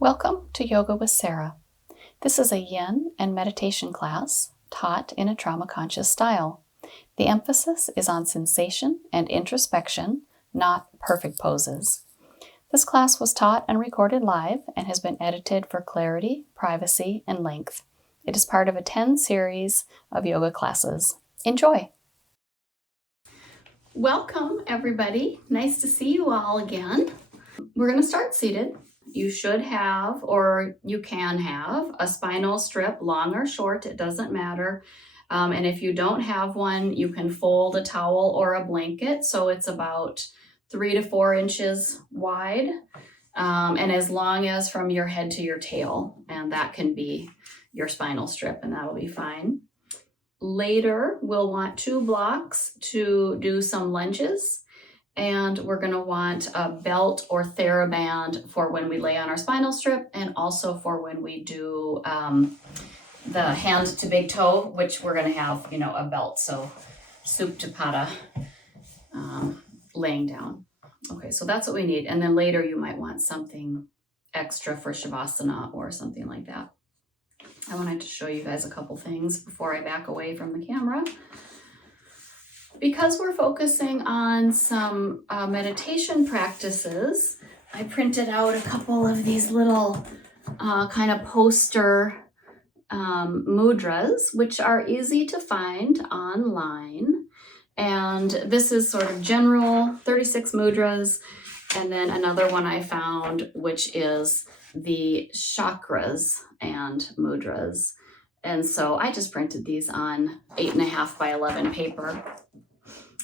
Welcome to Yoga with Sara. This is a Yin and meditation class taught in a trauma-conscious style. The emphasis is on sensation and introspection, not perfect poses. This class was taught and recorded live and has been edited for clarity, privacy, and length. It is part of a 10 series of yoga classes. Enjoy! Welcome, everybody. Nice to see you all again. We're going to start seated. You should have, or you can have, a spinal strip, long or short, it doesn't matter. And if you don't have one, you can fold a towel or a blanket. So it's about 3 to 4 inches wide, and as long as from your head to your tail. And that can be your spinal strip, and that'll be fine. Later, we'll want 2 blocks to do some lunges. And we're going to want a belt or TheraBand for when we lay on our spinal strip, and also for when we do the hand to big toe, which we're going to have, a belt. So Supta Pada, laying down. Okay, so that's what we need. And then later you might want something extra for Shavasana or something like that. I wanted to show you guys a couple things before I back away from the camera. Because we're focusing on some meditation practices, I printed out a couple of these little kind of poster mudras, which are easy to find online. And this is sort of general 36 mudras. And then another one I found, which is the chakras and mudras. And so I just printed these on 8.5 by 11 paper.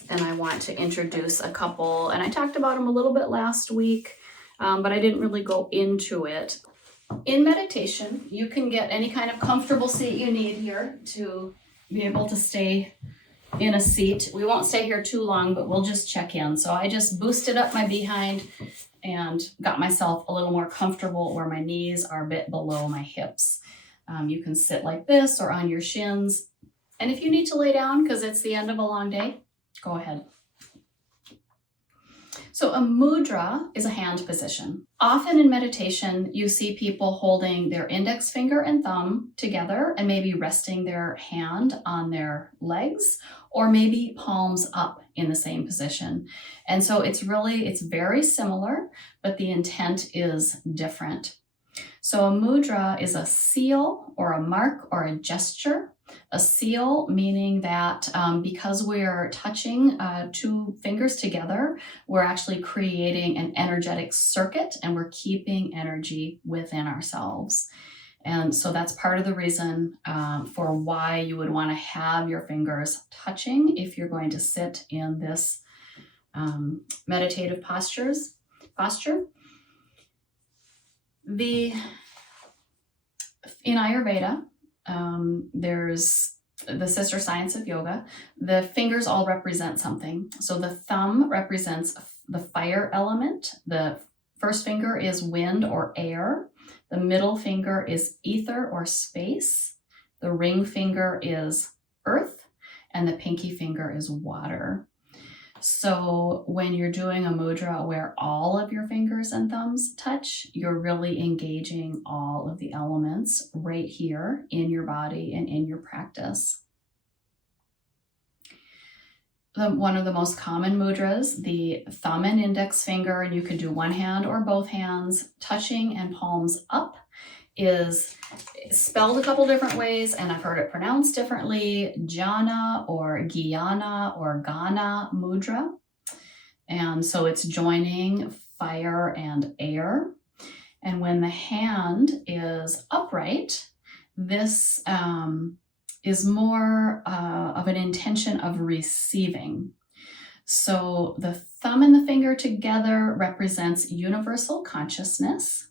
And I want to introduce a couple, and I talked about them a little bit last week, but I didn't really go into it. In meditation, you can get any kind of comfortable seat you need here to be able to stay in a seat. We won't stay here too long, but we'll just check in. So I just boosted up my behind and got myself a little more comfortable where my knees are a bit below my hips. You can sit like this or on your shins. And if you need to lay down because it's the end of a long day, go ahead. So a mudra is a hand position. Often in meditation, you see people holding their index finger and thumb together and maybe resting their hand on their legs, or maybe palms up in the same position. And so it's very similar, but the intent is different. So a mudra is a seal or a mark or a gesture. A seal meaning that because we're touching 2 fingers together, we're actually creating an energetic circuit and we're keeping energy within ourselves. And so that's part of the reason for why you would want to have your fingers touching if you're going to sit in this meditative posture. In Ayurveda, there's the sister science of yoga. The fingers all represent something. So the thumb represents the fire element. The first finger is wind or air. The middle finger is ether or space. The ring finger is earth. And the pinky finger is water. So when you're doing a mudra where all of your fingers and thumbs touch, you're really engaging all of the elements right here in your body and in your practice. One of the most common mudras, the thumb and index finger, and you could do one hand or both hands, touching and palms up, is spelled a couple different ways, and I've heard it pronounced differently: Jhana or Gyana or Ghana mudra. And so it's joining fire and air. And when the hand is upright, this is more of an intention of receiving. So the thumb and the finger together represents universal consciousness.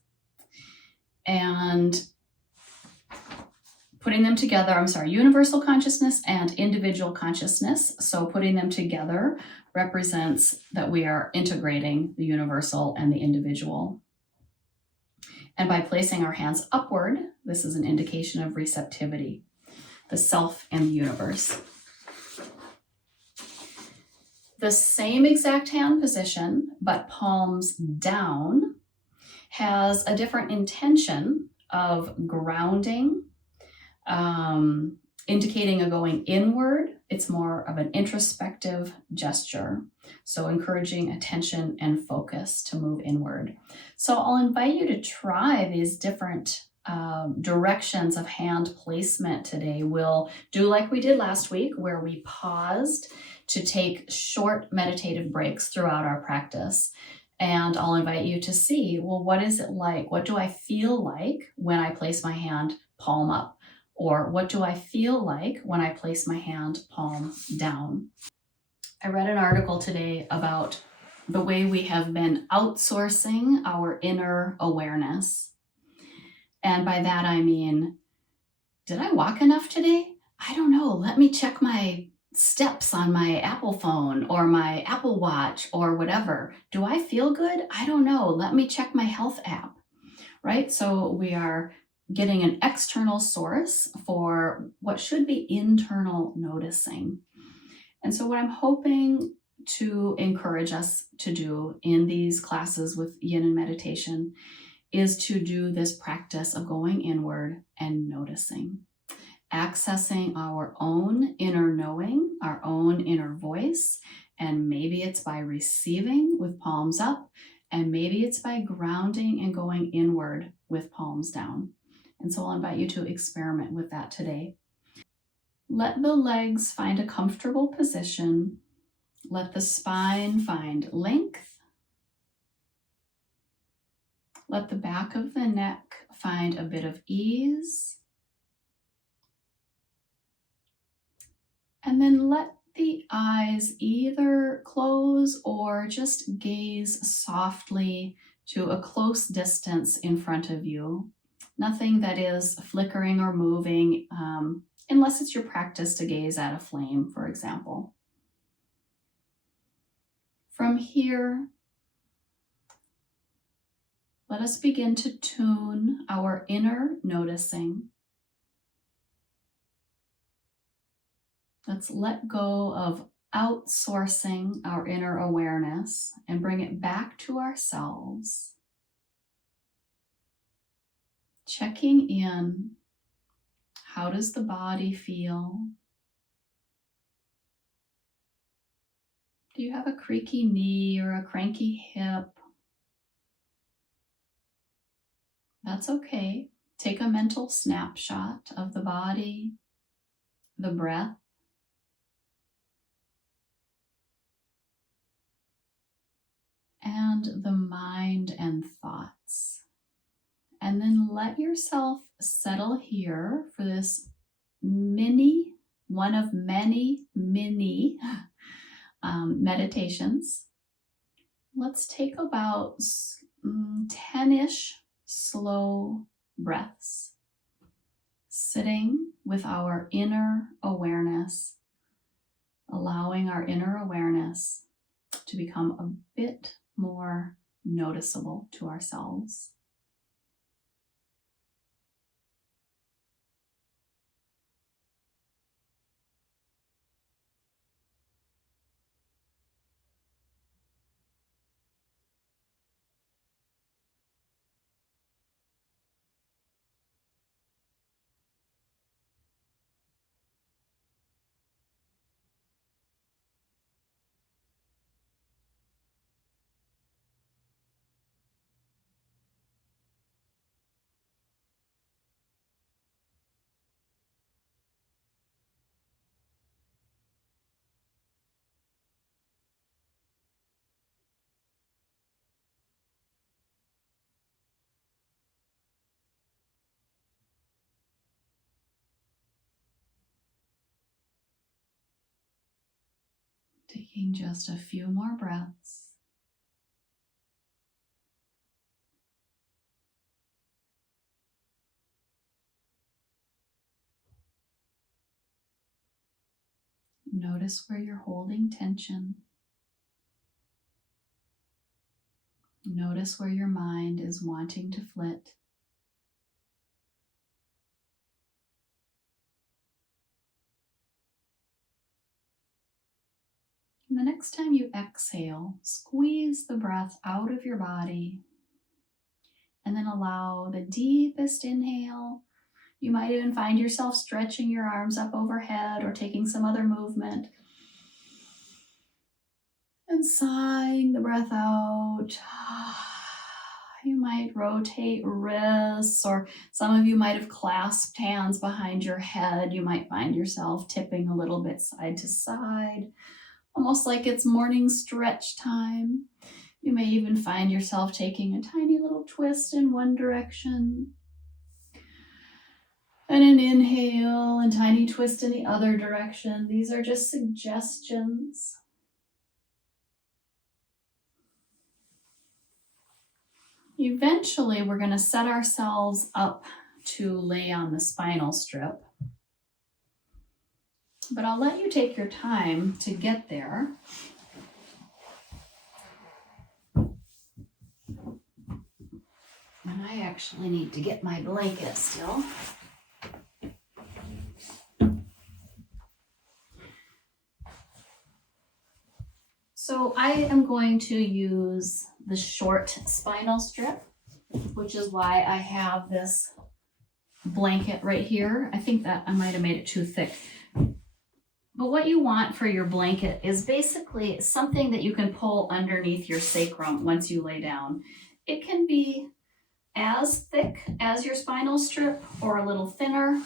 And putting them together, universal consciousness and individual consciousness. So putting them together represents that we are integrating the universal and the individual. And by placing our hands upward, this is an indication of receptivity, the self and the universe. The same exact hand position, but palms down, has a different intention of grounding, indicating a going inward. It's more of an introspective gesture. So encouraging attention and focus to move inward. So I'll invite you to try these different directions of hand placement today. We'll do like we did last week, where we paused to take short meditative breaks throughout our practice. And I'll invite you to see, well, what is it like? What do I feel like when I place my hand palm up? Or what do I feel like when I place my hand palm down? I read an article today about the way we have been outsourcing our inner awareness. And by that I mean, did I walk enough today? I don't know. Let me check my steps on my Apple phone or my Apple Watch or whatever. Do I feel good? I don't know. Let me check my health app, right? So we are getting an external source for what should be internal noticing. And so what I'm hoping to encourage us to do in these classes with Yin and meditation is to do this practice of going inward and noticing, accessing our own inner knowing, our own inner voice. And maybe it's by receiving with palms up, and maybe it's by grounding and going inward with palms down. And so I'll invite you to experiment with that today. Let the legs find a comfortable position. Let the spine find length. Let the back of the neck find a bit of ease. And then let the eyes either close or just gaze softly to a close distance in front of you. Nothing that is flickering or moving, unless it's your practice to gaze at a flame, for example. From here, let us begin to tune our inner noticing. Let's let go of outsourcing our inner awareness and bring it back to ourselves. Checking in. How does the body feel? Do you have a creaky knee or a cranky hip? That's okay. Take a mental snapshot of the body, the breath, and the mind and thoughts. And then let yourself settle here for this one of many mini meditations. Let's take about 10-ish slow breaths, sitting with our inner awareness, allowing our inner awareness to become a bit more noticeable to ourselves. Taking just a few more breaths. Notice where you're holding tension. Notice where your mind is wanting to flit. And the next time you exhale, squeeze the breath out of your body then allow the deepest inhale. You might even find yourself stretching your arms up overhead or taking some other movement. And sighing the breath out. You might rotate wrists, or some of you might have clasped hands behind your head. You might find yourself tipping a little bit side to side, almost like it's morning stretch time. You may even find yourself taking a tiny little twist in one direction, and an inhale and tiny twist in the other direction. These are just suggestions. Eventually, we're going to set ourselves up to lay on the spinal strip. But I'll let you take your time to get there. And I actually need to get my blanket still. So I am going to use the short spinal strip, which is why I have this blanket right here. I think that I might have made it too thick. But what you want for your blanket is basically something that you can pull underneath your sacrum once you lay down. It can be as thick as your spinal strip or a little thinner.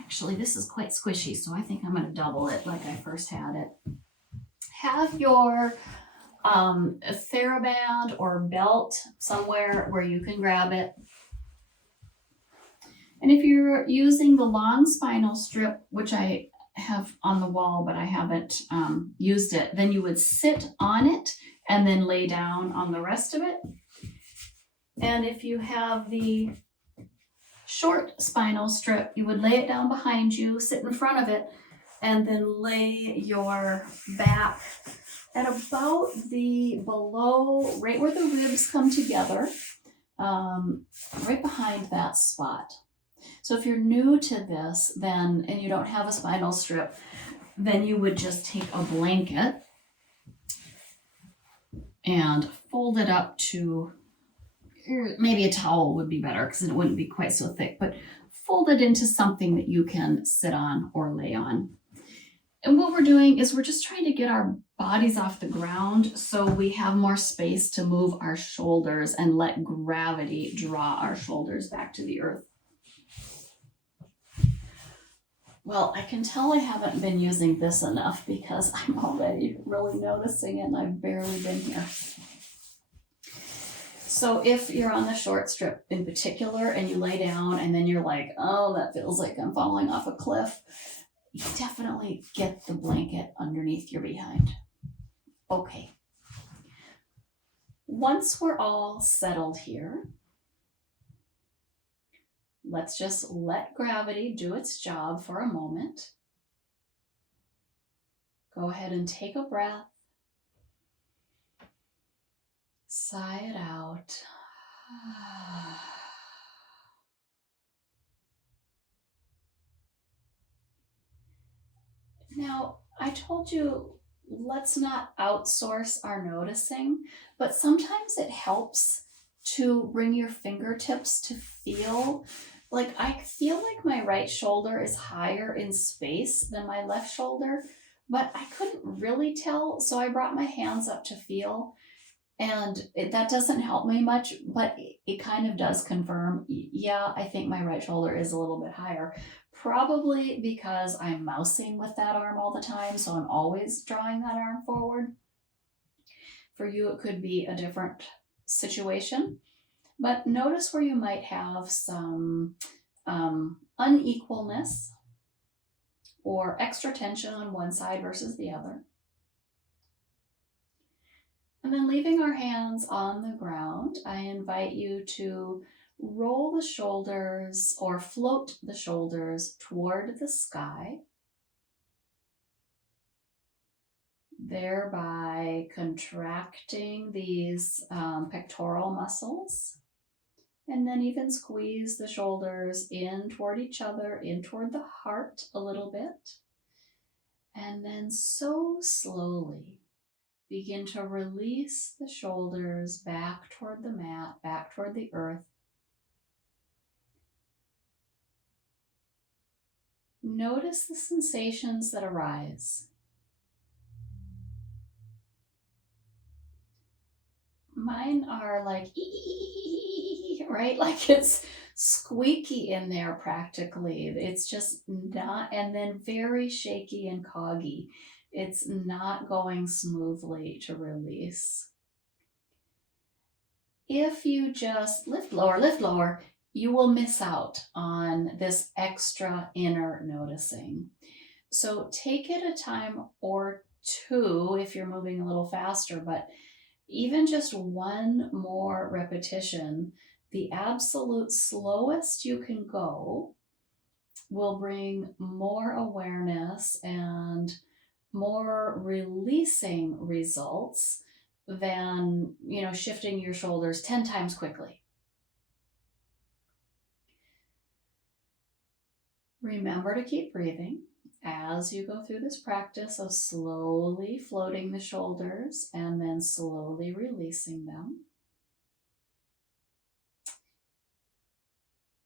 Actually, this is quite squishy, so I think I'm going to double it like I first had it. Have your TheraBand or belt somewhere where you can grab it. And if you're using the long spinal strip, which I have on the wall, but I haven't used it, then you would sit on it and then lay down on the rest of it. And if you have the short spinal strip, you would lay it down behind you, sit in front of it, and then lay your back at about the below, right where the ribs come together, right behind that spot. So if you're new to this, then, and you don't have a spinal strip, then you would just take a blanket and fold it up to, maybe a towel would be better because it wouldn't be quite so thick, but fold it into something that you can sit on or lay on. And what we're doing is we're just trying to get our bodies off the ground so we have more space to move our shoulders and let gravity draw our shoulders back to the earth. Well, I can tell I haven't been using this enough because I'm already really noticing it and I've barely been here. So if you're on the short strip in particular and you lay down and then you're like, oh, that feels like I'm falling off a cliff, you definitely get the blanket underneath your behind. Okay. Once we're all settled here, let's just let gravity do its job for a moment. Go ahead and take a breath. Sigh it out. Now, I told you, let's not outsource our noticing, but sometimes it helps to bring your fingertips to feel. Like I feel like my right shoulder is higher in space than my left shoulder, but I couldn't really tell, so I brought my hands up to feel. And that doesn't help me much, but it kind of does confirm, yeah, I think my right shoulder is a little bit higher. Probably because I'm mousing with that arm all the time, so I'm always drawing that arm forward. For you, it could be a different situation. But notice where you might have some unequalness or extra tension on one side versus the other. And then leaving our hands on the ground, I invite you to roll the shoulders or float the shoulders toward the sky, thereby contracting these pectoral muscles. And then even squeeze the shoulders in toward each other, in toward the heart a little bit. And then so slowly begin to release the shoulders back toward the mat, back toward the earth. Notice the sensations that arise. Mine are like, right? Like it's squeaky in there practically. It's just not, and then very shaky and coggy. It's not going smoothly to release. If you just lift lower, you will miss out on this extra inner noticing. So take it a time or two if you're moving a little faster, but even just one more repetition, the absolute slowest you can go, will bring more awareness and more releasing results than, shifting your shoulders 10 times quickly. Remember to keep breathing as you go through this practice of slowly floating the shoulders and then slowly releasing them.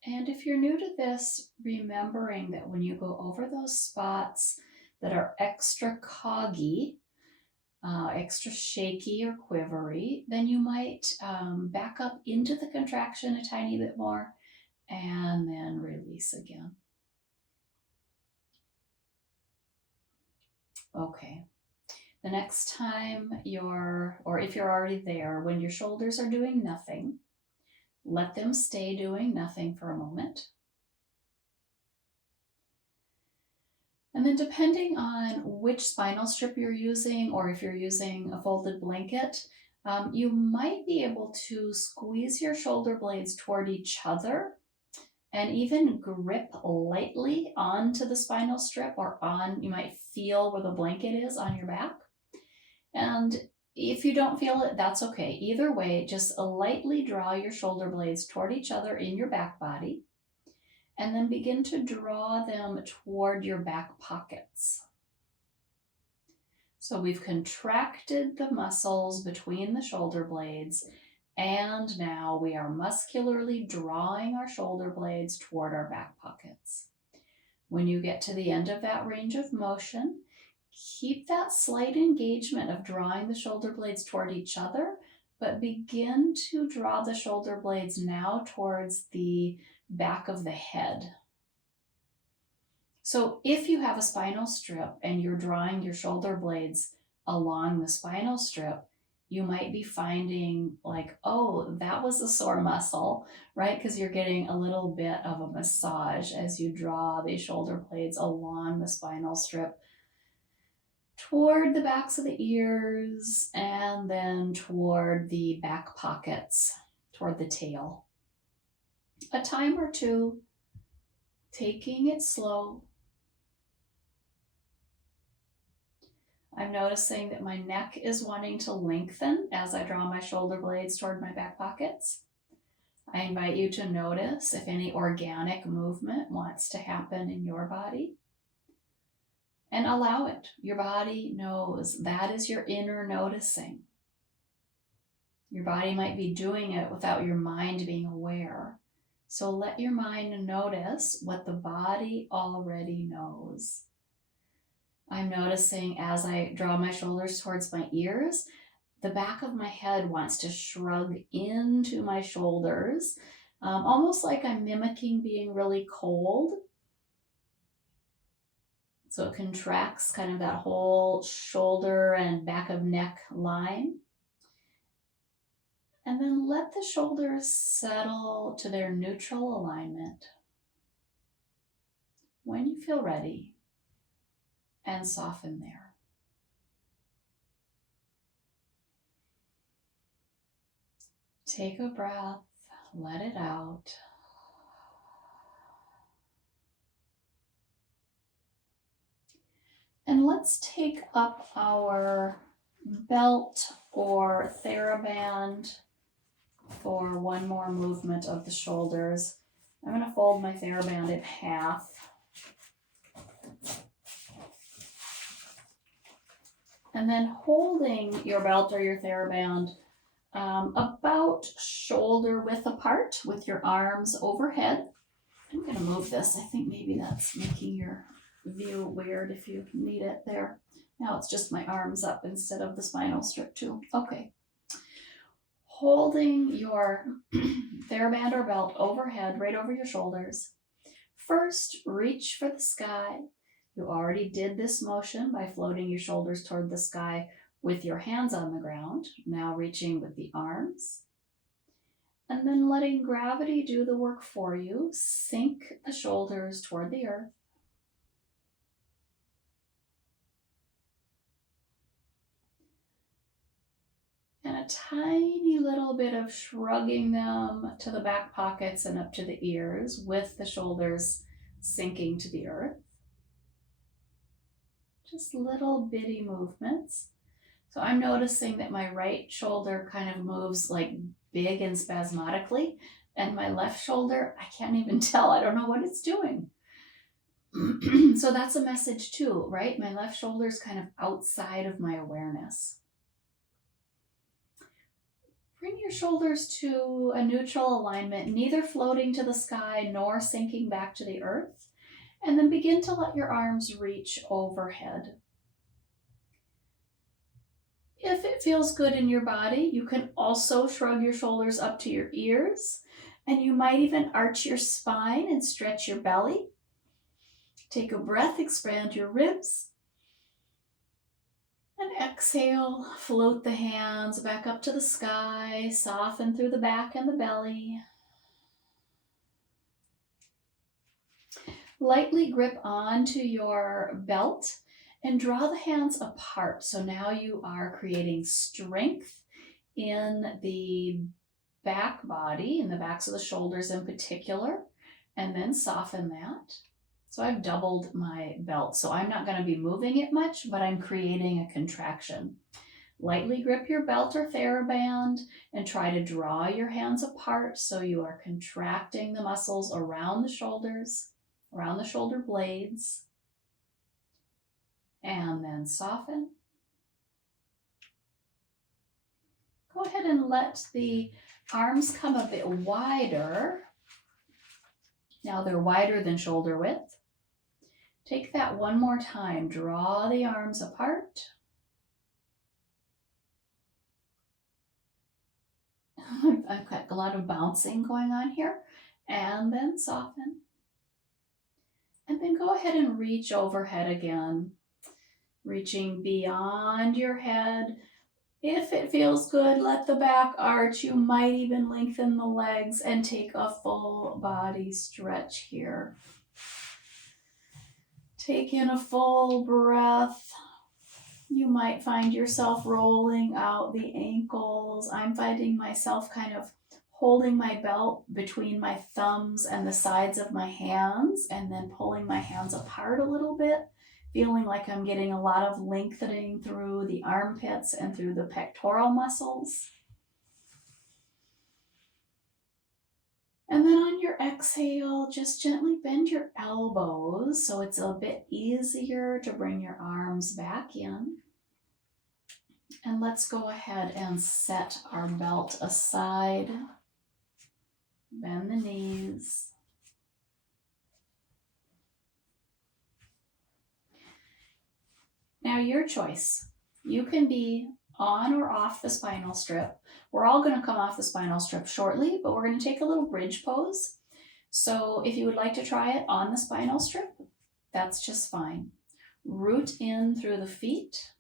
And if you're new to this, remembering that when you go over those spots that are extra coggy, extra shaky or quivery, then you might back up into the contraction a tiny bit more and then release again. Okay. The next time if you're already there, when your shoulders are doing nothing, let them stay doing nothing for a moment. And then depending on which spinal strip you're using, or if you're using a folded blanket, you might be able to squeeze your shoulder blades toward each other and even grip lightly onto the spinal strip, or you might feel where the blanket is on your back. And if you don't feel it, that's okay. Either way, just lightly draw your shoulder blades toward each other in your back body, and then begin to draw them toward your back pockets. So we've contracted the muscles between the shoulder blades, and now we are muscularly drawing our shoulder blades toward our back pockets. When you get to the end of that range of motion, keep that slight engagement of drawing the shoulder blades toward each other, but begin to draw the shoulder blades now towards the back of the head. So if you have a spinal strip and you're drawing your shoulder blades along the spinal strip, you might be finding like, oh, that was a sore muscle, right? Because you're getting a little bit of a massage as you draw the shoulder blades along the spinal strip toward the backs of the ears and then toward the back pockets, toward the tail. A time or two, taking it slow. I'm noticing that my neck is wanting to lengthen as I draw my shoulder blades toward my back pockets. I invite you to notice if any organic movement wants to happen in your body. And allow it. Your body knows. That is your inner noticing. Your body might be doing it without your mind being aware. So let your mind notice what the body already knows. I'm noticing as I draw my shoulders towards my ears, the back of my head wants to shrug into my shoulders, almost like I'm mimicking being really cold. So it contracts kind of that whole shoulder and back of neck line. And then let the shoulders settle to their neutral alignment. When you feel ready, and soften there. Take a breath, let it out. And let's take up our belt or TheraBand for one more movement of the shoulders. I'm going to fold my TheraBand in half. And then holding your belt or your TheraBand about shoulder width apart with your arms overhead I'm going to move this. I think maybe that's making your view weird if you need it there. Now it's just my arms up instead of the spinal strip too. Okay. Holding your TheraBand or belt overhead, right over your shoulders. First, reach for the sky. You already did this motion by floating your shoulders toward the sky with your hands on the ground. Now reaching with the arms. And then letting gravity do the work for you. Sink the shoulders toward the earth. And a tiny little bit of shrugging them to the back pockets and up to the ears with the shoulders sinking to the earth. Just little bitty movements. So I'm noticing that my right shoulder kind of moves like big and spasmodically, and my left shoulder, I can't even tell. I don't know what it's doing. So that's a message too, right? My left shoulder is kind of outside of my awareness. Bring your shoulders to a neutral alignment, neither floating to the sky nor sinking back to the earth. And then begin to let your arms reach overhead. If it feels good in your body, you can also shrug your shoulders up to your ears, and you might even arch your spine and stretch your belly. Take a breath, expand your ribs. And exhale, float the hands back up to the sky, soften through the back and the belly. Lightly grip onto your belt and draw the hands apart. So now you are creating strength in the back body, in the backs of the shoulders in particular, and then soften that. So I've doubled my belt. So I'm not going to be moving it much, but I'm creating a contraction. Lightly grip your belt or TheraBand and try to draw your hands apart so you are contracting the muscles around the shoulders, around the shoulder blades. And then soften. Go ahead and let the arms come a bit wider. Now they're wider than shoulder width. Take that one more time. Draw the arms apart. I've got a lot of bouncing going on here. And then soften. And then go ahead and reach overhead again. Reaching beyond your head. If it feels good, let the back arch. You might even lengthen the legs and take a full body stretch here. Take in a full breath. You might find yourself rolling out the ankles. I'm finding myself kind of holding my belt between my thumbs and the sides of my hands and then pulling my hands apart a little bit, feeling like I'm getting a lot of lengthening through the armpits and through the pectoral muscles. And then on your exhale, just gently bend your elbows so it's a bit easier to bring your arms back in. And let's go ahead and set our belt aside. Bend the knees. Now your choice. You can be on or off the spinal strip. We're all going to come off the spinal strip shortly, but we're going to take a little bridge pose. So if you would like to try it on the spinal strip, that's just fine. Root in through the feet.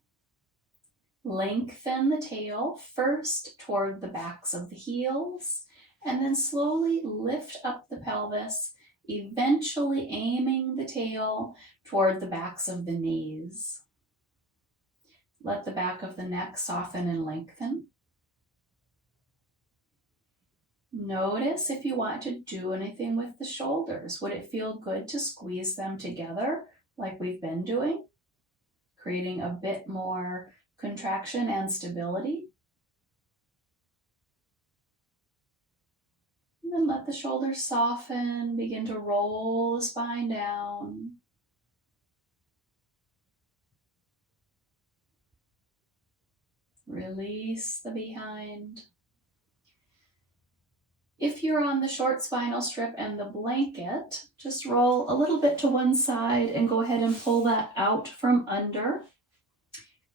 Lengthen the tail first toward the backs of the heels, and then slowly lift up the pelvis, eventually aiming the tail toward the backs of the knees. Let the back of the neck soften and lengthen. Notice if you want to do anything with the shoulders. Would it feel good to squeeze them together like we've been doing? Creating a bit more contraction and stability. And then let the shoulders soften, begin to roll the spine down. Release the behind. If you're on the short spinal strip and the blanket, just roll a little bit to one side and go ahead and pull that out from under.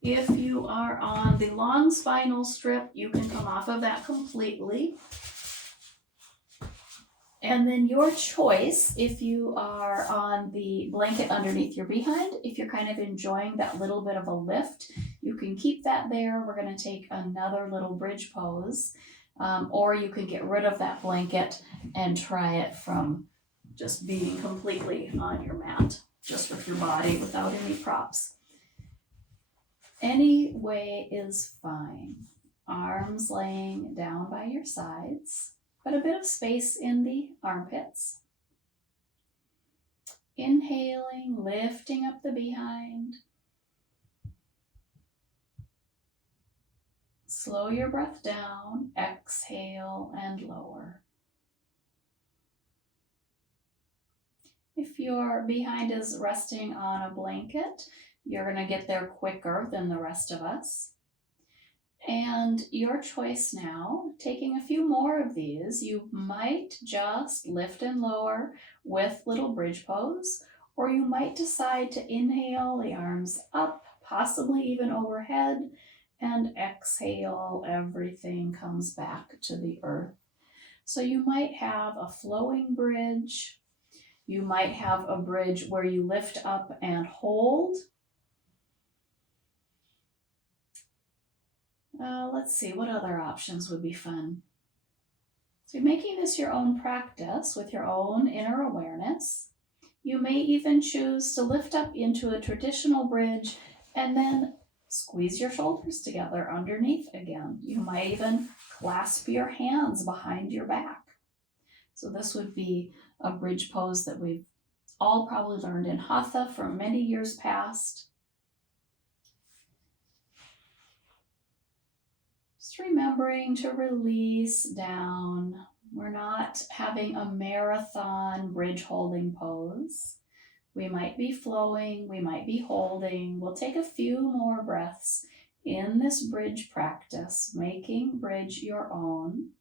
If you are on the long spinal strip, you can come off of that completely. And then your choice, if you are on the blanket underneath your behind, if you're kind of enjoying that little bit of a lift, you can keep that there. We're going to take another little bridge pose, or you can get rid of that blanket and try it from just being completely on your mat, just with your body without any props. Any way is fine. Arms laying down by your sides, but a bit of space in the armpits. Inhaling, lifting up the behind. Slow your breath down, exhale and lower. If your behind is resting on a blanket, you're going to get there quicker than the rest of us. And your choice now, taking a few more of these, you might just lift and lower with little bridge pose, or you might decide to inhale the arms up, possibly even overhead, and exhale, everything comes back to the earth. So you might have a flowing bridge. You might have a bridge where you lift up and hold. Let's see, what other options would be fun? So you're making this your own practice with your own inner awareness. You may even choose to lift up into a traditional bridge and then squeeze your shoulders together underneath again. You might even clasp your hands behind your back. So this would be a bridge pose that we've all probably learned in Hatha from many years past. Just remembering to release down. We're not having a marathon bridge holding pose. We might be flowing, we might be holding. We'll take a few more breaths in this bridge practice, making bridge your own.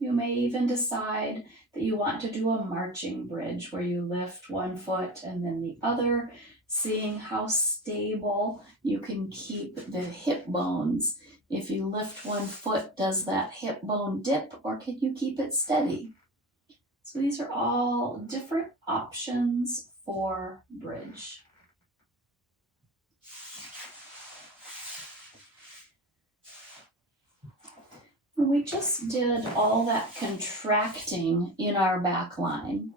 You may even decide that you want to do a marching bridge where you lift one foot and then the other, seeing how stable you can keep the hip bones. If you lift one foot, does that hip bone dip or can you keep it steady? So these are all different options for bridge. We just did all that contracting in our back line,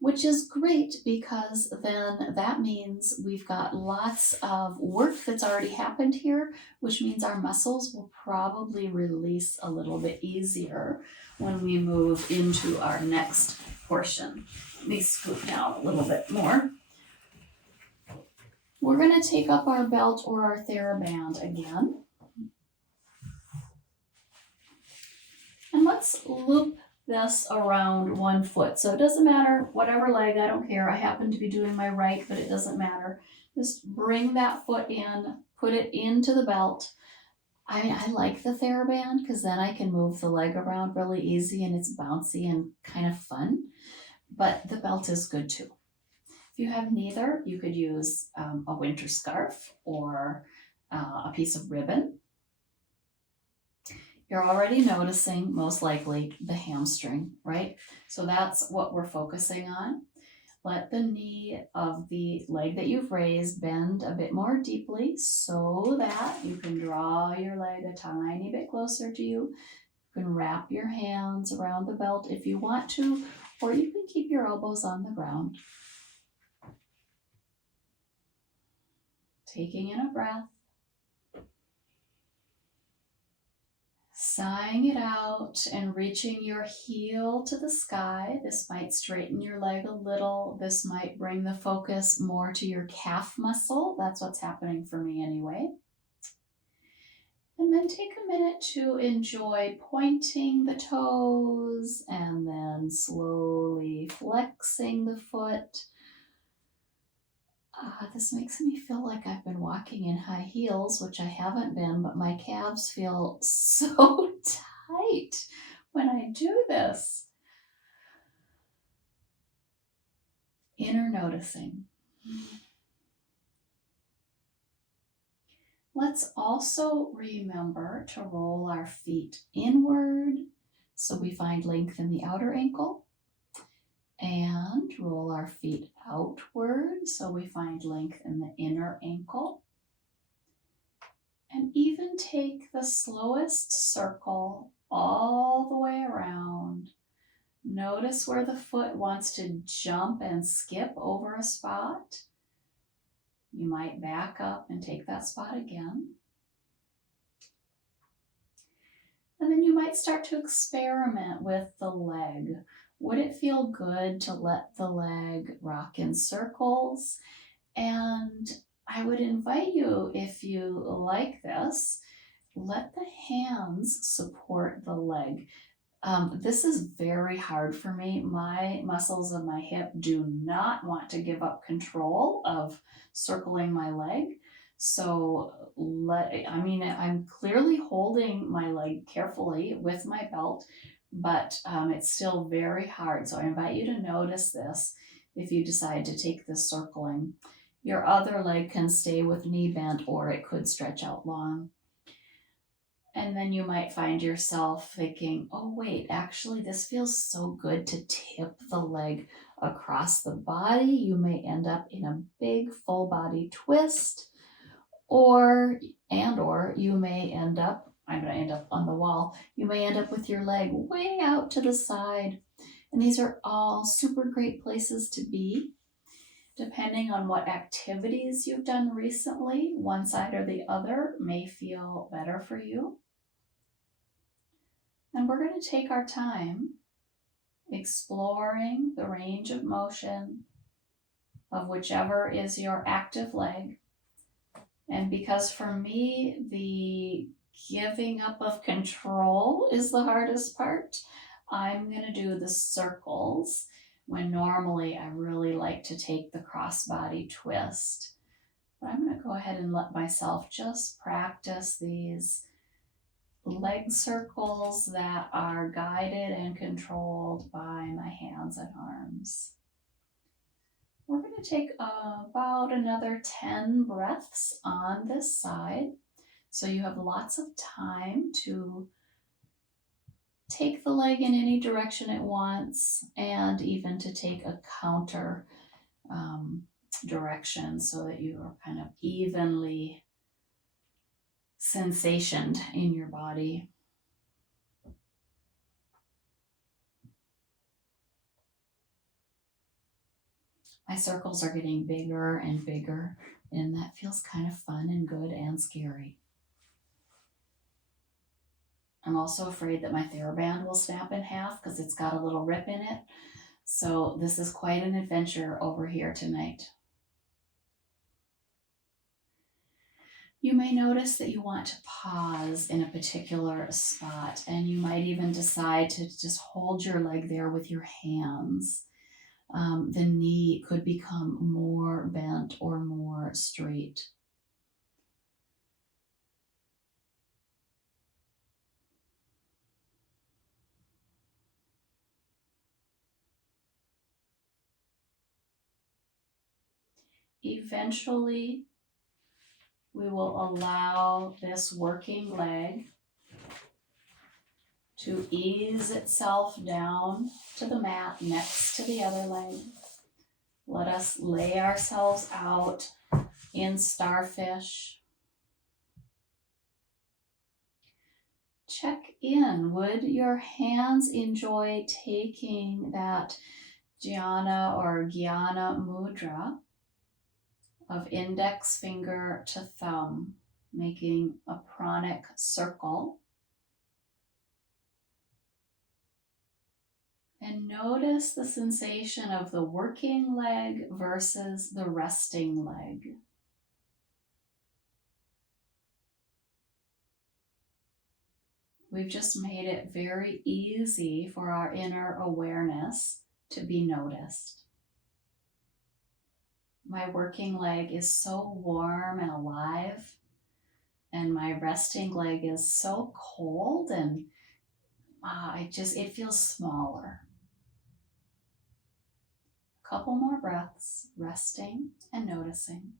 which is great because then that means we've got lots of work that's already happened here, which means our muscles will probably release a little bit easier when we move into our next portion. Let me scoot down a little bit more. We're going to take up our belt or our TheraBand again. And let's loop this around one foot. So it doesn't matter, whatever leg, I don't care. I happen to be doing my right, but it doesn't matter. Just bring that foot in, put it into the belt. I like the TheraBand because then I can move the leg around really easy and it's bouncy and kind of fun. But the belt is good too. If you have neither, you could use a winter scarf or a piece of ribbon. You're already noticing, most likely, the hamstring, right? So that's what we're focusing on. Let the knee of the leg that you've raised bend a bit more deeply so that you can draw your leg a tiny bit closer to you. You can wrap your hands around the belt if you want to, or you can keep your elbows on the ground. Taking in a breath. Sighing it out and reaching your heel to the sky. This might straighten your leg a little. This might bring the focus more to your calf muscle. That's what's happening for me anyway. And then take a minute to enjoy pointing the toes and then slowly flexing the foot. This makes me feel like I've been walking in high heels, which I haven't been, but my calves feel so tight when I do this. Inner noticing. Let's also remember to roll our feet inward so we find length in the outer ankle, and roll our feet outward so we find length in the inner ankle. And even take the slowest circle all the way around. Notice where the foot wants to jump and skip over a spot. You might back up and take that spot again. And then you might start to experiment with the leg. Would it feel good to let the leg rock in circles? And I would invite you, if you like this, let the hands support the leg. This is very hard for me. My muscles of my hip do not want to give up control of circling my leg. So I'm clearly holding my leg carefully with my belt, but it's still very hard. So I invite you to notice this if you decide to take this circling. Your other leg can stay with knee bent, or it could stretch out long. And then you might find yourself thinking, oh wait, actually this feels so good to tip the leg across the body. You may end up in a big full body twist, or you may end up, I'm going to end up on the wall, you may end up with your leg way out to the side. And these are all super great places to be. Depending on what activities you've done recently, one side or the other may feel better for you. And we're going to take our time exploring the range of motion of whichever is your active leg. And because for me, the giving up of control is the hardest part, I'm going to do the circles when normally I really like to take the crossbody twist. But I'm going to go ahead and let myself just practice these leg circles that are guided and controlled by my hands and arms. We're going to take about another 10 breaths on this side. So you have lots of time to take the leg in any direction it wants, and even to take a counter direction so that you are kind of evenly sensationed in your body. My circles are getting bigger and bigger, and that feels kind of fun and good and scary. I'm also afraid that my TheraBand will snap in half because it's got a little rip in it. So this is quite an adventure over here tonight. You may notice that you want to pause in a particular spot, and you might even decide to just hold your leg there with your hands. The knee could become more bent or more straight. Eventually, we will allow this working leg to ease itself down to the mat next to the other leg. Let us lay ourselves out in starfish. Check in. Would your hands enjoy taking that Jnana or Jnana Mudra of index finger to thumb, making a pranic circle? And notice the sensation of the working leg versus the resting leg. We've just made it very easy for our inner awareness to be noticed. My working leg is so warm and alive, and my resting leg is so cold and it feels smaller. A couple more breaths, resting and noticing.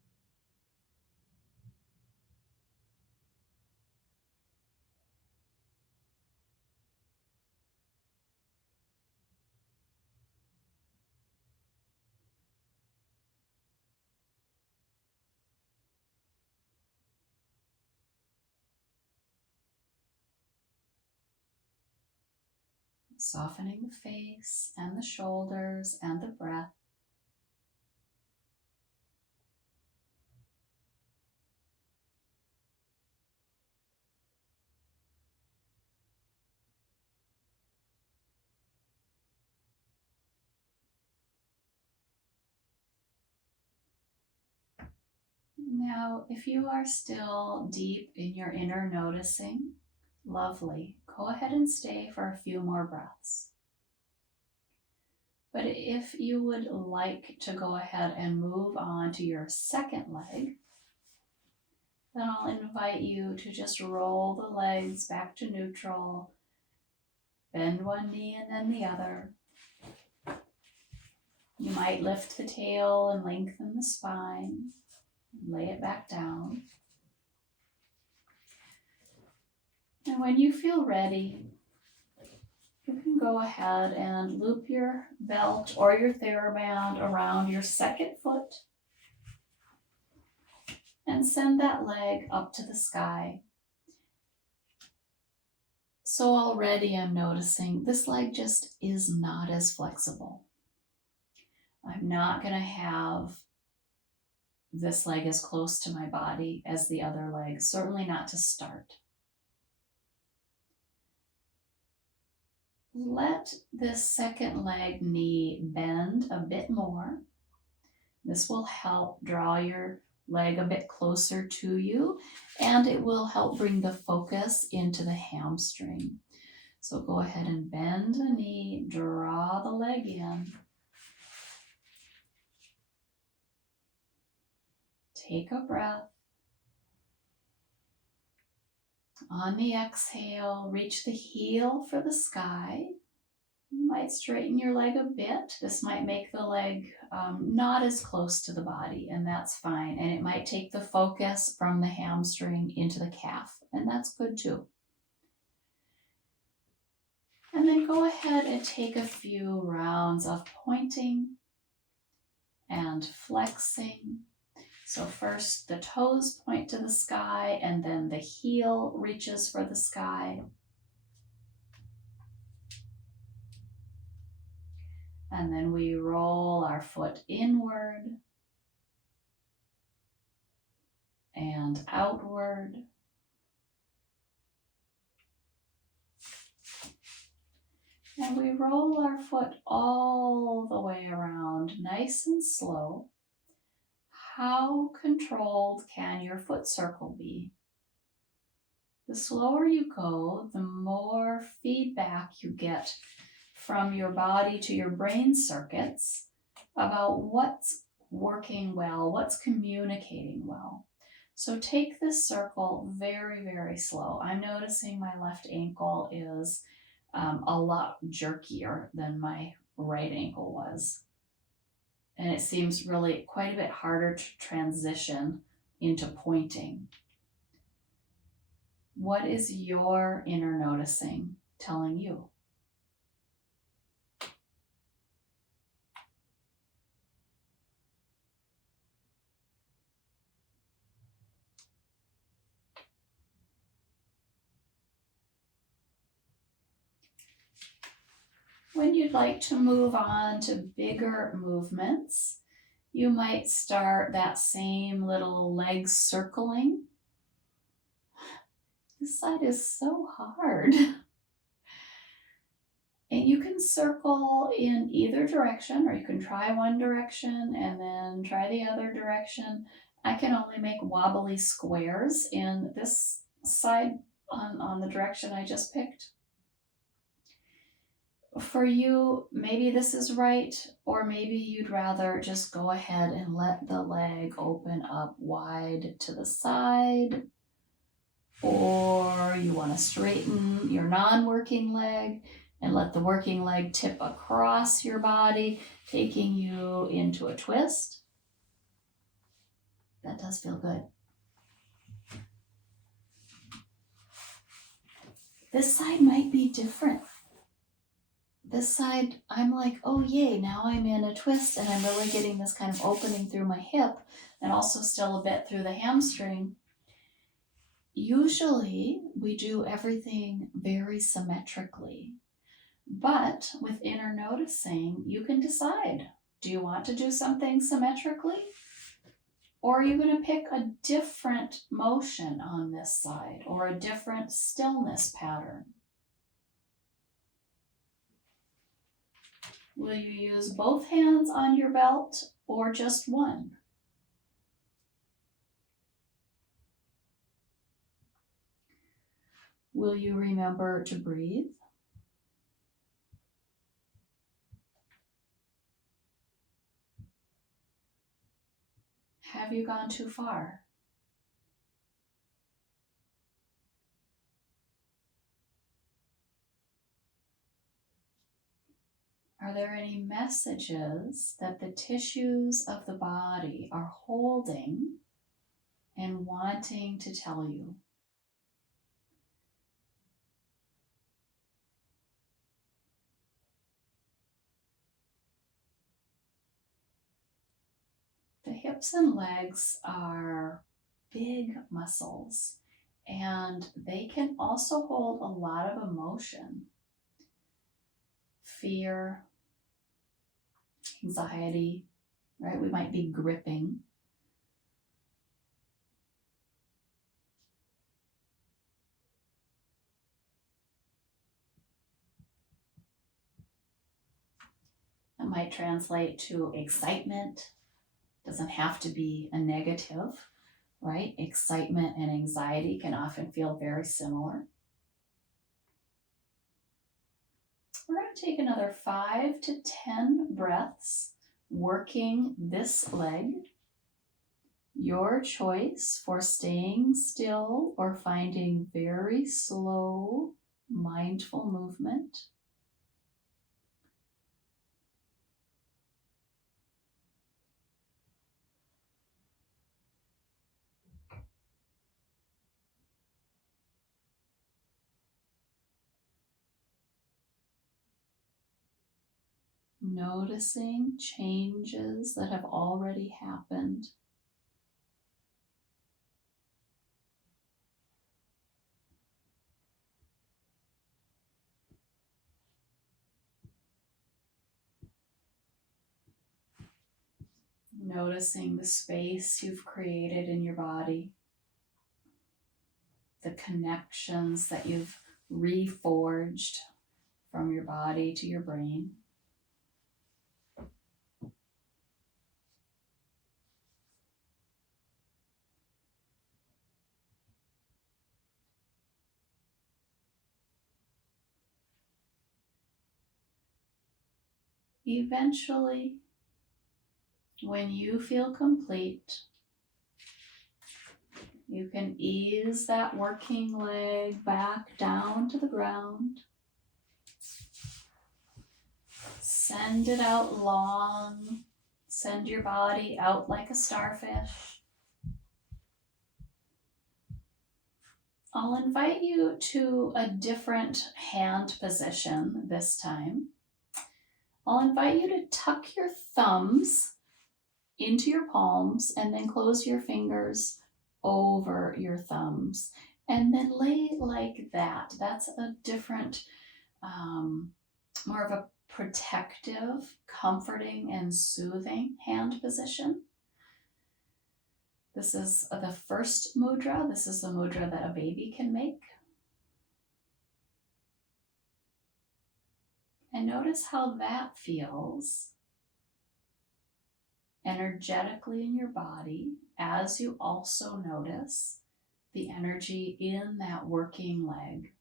Softening the face and the shoulders and the breath. Now, if you are still deep in your inner noticing, lovely. Go ahead and stay for a few more breaths. But if you would like to go ahead and move on to your second leg, then I'll invite you to just roll the legs back to neutral. Bend one knee and then the other. You might lift the tail and lengthen the spine. Lay it back down. And when you feel ready, you can go ahead and loop your belt or your TheraBand around your second foot and send that leg up to the sky. So already I'm noticing this leg just is not as flexible. I'm not going to have this leg as close to my body as the other leg, certainly not to start. Let this second leg knee bend a bit more. This will help draw your leg a bit closer to you, and it will help bring the focus into the hamstring. So go ahead and bend the knee, draw the leg in. Take a breath. On the exhale, reach the heel for the sky. You might straighten your leg a bit. This might make the leg not as close to the body, and that's fine. And it might take the focus from the hamstring into the calf, and that's good too. And then go ahead and take a few rounds of pointing and flexing. So first the toes point to the sky, and then the heel reaches for the sky. And then we roll our foot inward and outward. And we roll our foot all the way around, nice and slow. How controlled can your foot circle be? The slower you go, the more feedback you get from your body to your brain circuits about what's working well, what's communicating well. So take this circle very, very slow. I'm noticing my left ankle is a lot jerkier than my right ankle was. And it seems really quite a bit harder to transition into pointing. What is your inner noticing telling you? When you'd like to move on to bigger movements, you might start that same little leg circling. This side is so hard. And you can circle in either direction, or you can try one direction and then try the other direction. I can only make wobbly squares in this side on the direction I just picked. For you, maybe this is right, or maybe you'd rather just go ahead and let the leg open up wide to the side, Or you want to straighten your non-working leg and let the working leg tip across your body, taking you into a twist. That does feel good. This side might be different. This side, I'm like, oh yay, now I'm in a twist and I'm really getting this kind of opening through my hip and also still a bit through the hamstring. Usually we do everything very symmetrically, but with inner noticing, you can decide, do you want to do something symmetrically? Or are you going to pick a different motion on this side or a different stillness pattern? Will you use both hands on your belt or just one? Will you remember to breathe? Have you gone too far? Are there any messages that the tissues of the body are holding and wanting to tell you? The hips and legs are big muscles, and they can also hold a lot of emotion. Fear, anxiety, right? We might be gripping. That might translate to excitement. Doesn't have to be a negative, right? Excitement and anxiety can often feel very similar. We're going to take another 5 to 10 breaths working this leg. Your choice for staying still or finding very slow, mindful movement. Noticing changes that have already happened. Noticing the space you've created in your body, the connections that you've reforged from your body to your brain. Eventually, when you feel complete, you can ease that working leg back down to the ground. Send it out long. Send your body out like a starfish. I'll invite you to a different hand position this time. I'll invite you to tuck your thumbs into your palms and then close your fingers over your thumbs and then lay like that. That's a different, more of a protective, comforting, and soothing hand position. This is the first mudra. This is the mudra that a baby can make. And notice how that feels energetically in your body as you also notice the energy in that working leg.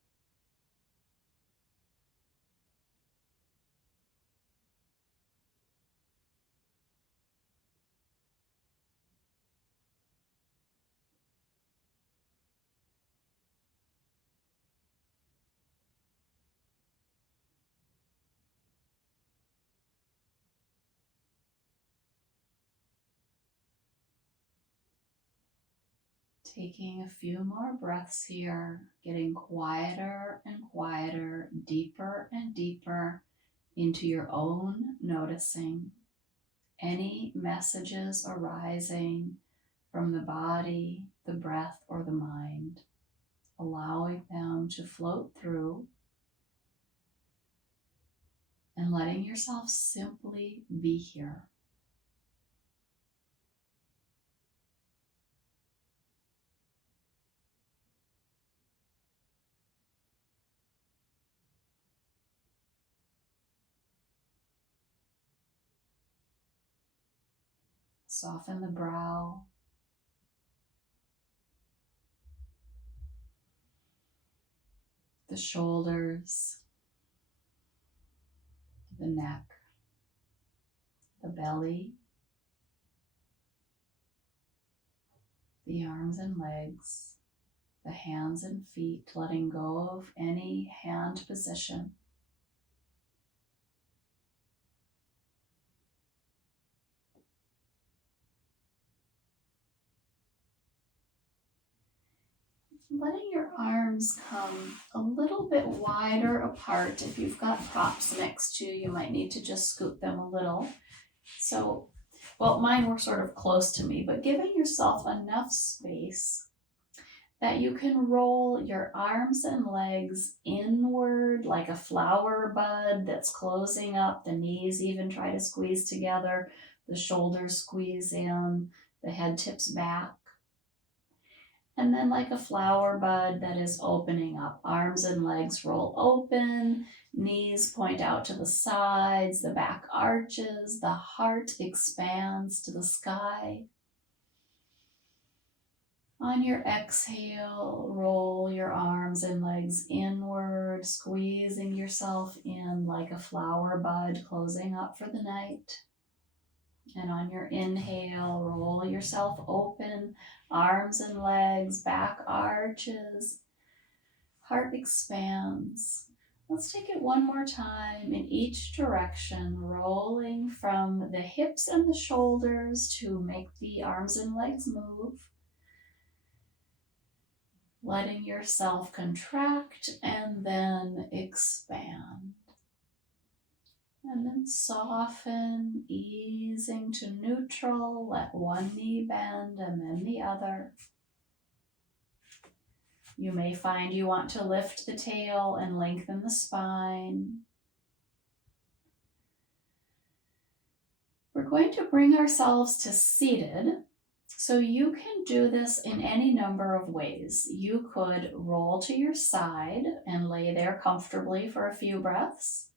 Taking a few more breaths here, getting quieter and quieter, deeper and deeper into your own noticing. Any messages arising from the body, the breath, or the mind, allowing them to float through and letting yourself simply be here. Soften the brow, the shoulders, the neck, the belly, the arms and legs, the hands and feet, letting go of any hand position. Letting your arms come a little bit wider apart. If you've got props next to you, you might need to just scoot them a little. So, well, mine were sort of close to me, but giving yourself enough space that you can roll your arms and legs inward like a flower bud that's closing up. The knees even try to squeeze together, the shoulders squeeze in, the head tips back. And then like a flower bud that is opening up, arms and legs roll open, knees point out to the sides, the back arches, the heart expands to the sky. On your exhale, roll your arms and legs inward, squeezing yourself in like a flower bud closing up for the night. And on your inhale, roll yourself open, arms and legs, back arches, heart expands. Let's take it one more time in each direction, rolling from the hips and the shoulders to make the arms and legs move. Letting yourself contract and then expand. And then soften, easing to neutral. Let one knee bend and then the other. You may find you want to lift the tail and lengthen the spine. We're going to bring ourselves to seated. So you can do this in any number of ways. You could roll to your side and lay there comfortably for a few breaths.